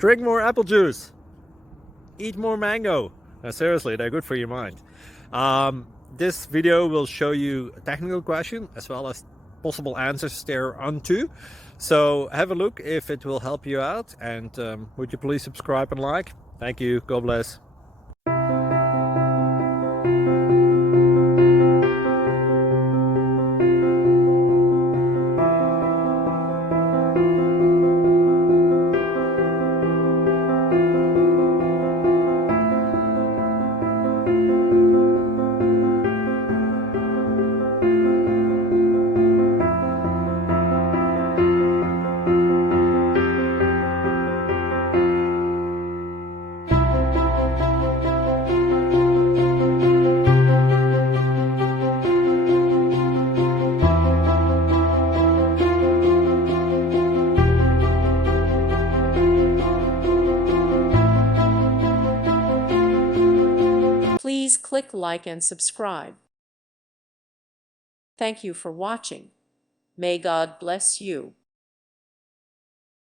Drink more apple juice. Eat more mango. Seriously, they're good for your mind. This video will show you a technical question as well as possible answers thereunto. So have a look if it will help you out, and would you please subscribe and like? Thank you. God bless. Please click like and subscribe. Thank you for watching. May God bless you.